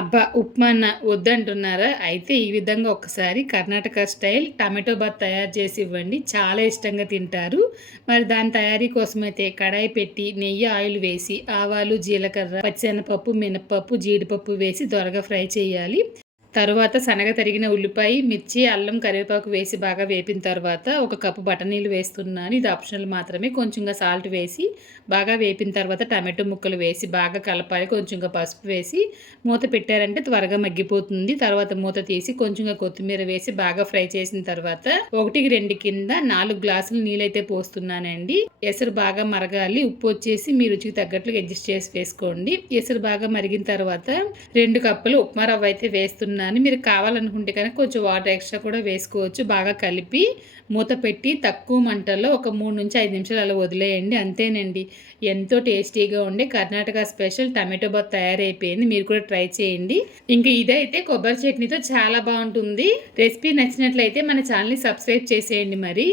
అబ్బా! ఉప్మానా వద్దంటున్నారా? అయితే ఈ విధంగా ఒకసారి కర్ణాటక స్టైల్ టమాటో బాత్ తయారు చేసి ఇవ్వండి. చాలా ఇష్టంగా తింటారు. మరి దాని తయారీ కోసమైతే కడాయి పెట్టి నెయ్యి, ఆయిల్ వేసి ఆవాలు, జీలకర్ర, పచ్చిశనగపప్పు, మినపప్పు, జీడిపప్పు వేసి దోరగా ఫ్రై చేయాలి. తరువాత సన్నగా తరిగిన ఉల్లిపాయ, మిర్చి, అల్లం, కరివేపాకు వేసి బాగా వేపిన తర్వాత ఒక కప్పు బఠానీలు వేస్తున్నాను. ఇది ఆప్షనల్ మాత్రమే. కొంచెంగా సాల్ట్ వేసి బాగా వేపిన తర్వాత టమాటో ముక్కలు వేసి బాగా కలపాలి. కొంచెంగా పసుపు వేసి మూత పెట్టారంటే త్వరగా మగ్గిపోతుంది. తర్వాత మూత తీసి కొంచెంగా కొత్తిమీర వేసి బాగా ఫ్రై చేసిన తర్వాత 1-2 కింద 4 గ్లాసులు నీళ్ళైతే పోస్తున్నానండి. ఎసరు బాగా మరగాలి. ఉప్పు వచ్చేసి మీ రుచికి తగ్గట్లు అడ్జస్ట్ చేసి వేసుకోండి. ఎసరు బాగా మరిగిన తర్వాత 2 కప్పులు ఉప్మా రవ్వ అయితే వేస్తున్నాను. మీరు కావాలనుకుంటే కనుక కొంచెం వాటర్ ఎక్స్ట్రా కూడా వేసుకోవచ్చు. బాగా కలిపి మూత పెట్టి తక్కువ మంటల్లో ఒక 3-5 నిమిషాలు అలా వదిలేయండి. అంతేనండి, ఎంతో టేస్టీగా ఉండే కర్ణాటక స్పెషల్ టమాటో బాత్ తయారైపోయింది. మీరు కూడా ట్రై చేయండి. ఇంకా ఇదైతే కొబ్బరి చట్నీతో చాలా బాగుంటుంది. రెసిపీ నచ్చినట్లయితే మన ఛానల్ని సబ్స్క్రైబ్ చేసేయండి మరి.